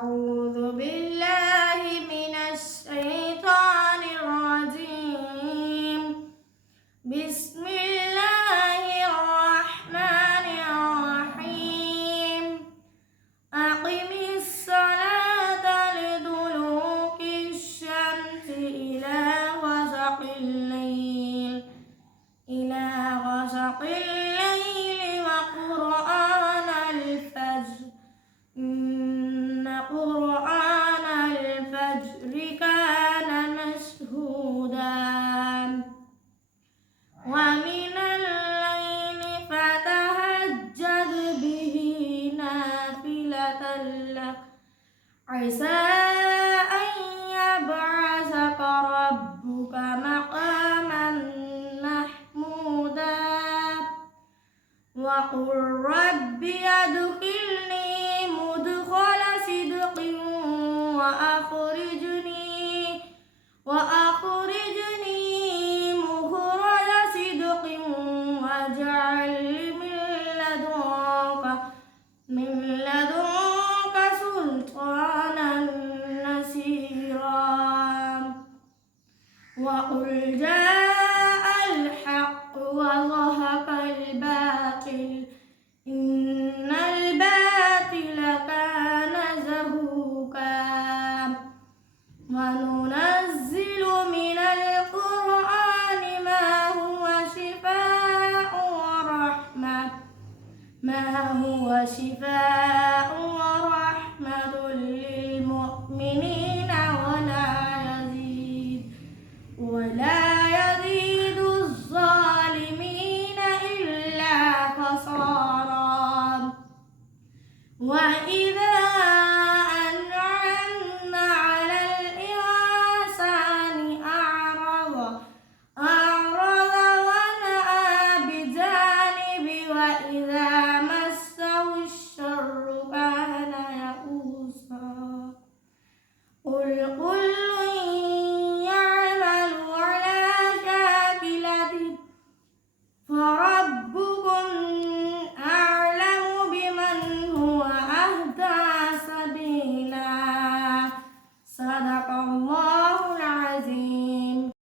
أعوذ بالله من الشيطان الرجيم. بسم الله الرحمن الرحيم. أقم الصلاة لدلوك الشمس إلى غسق الليل وقرآن الفجر إن قرآن الفجر كان مشهودا ومن الليل فتهجد به نافلة لك عسى أن يبعثك ربك مقاما محمودا وقل رب أدخلني مدخل صدق وأخرجني مخرج صدق واجعل لي من لدنك سلطانا نصيرا وقل جاء الحق وزهق الباطل إن الباطل كان زهوقا وننزل من القرآن ما هو شفاء ورحمة للمؤمنين ولا يزيد الظالمين إلا خسارا وإذا أنعمنا على الإنسان أعرض ونأى بجانبه وإذا مسه الشر كان يئوسا قل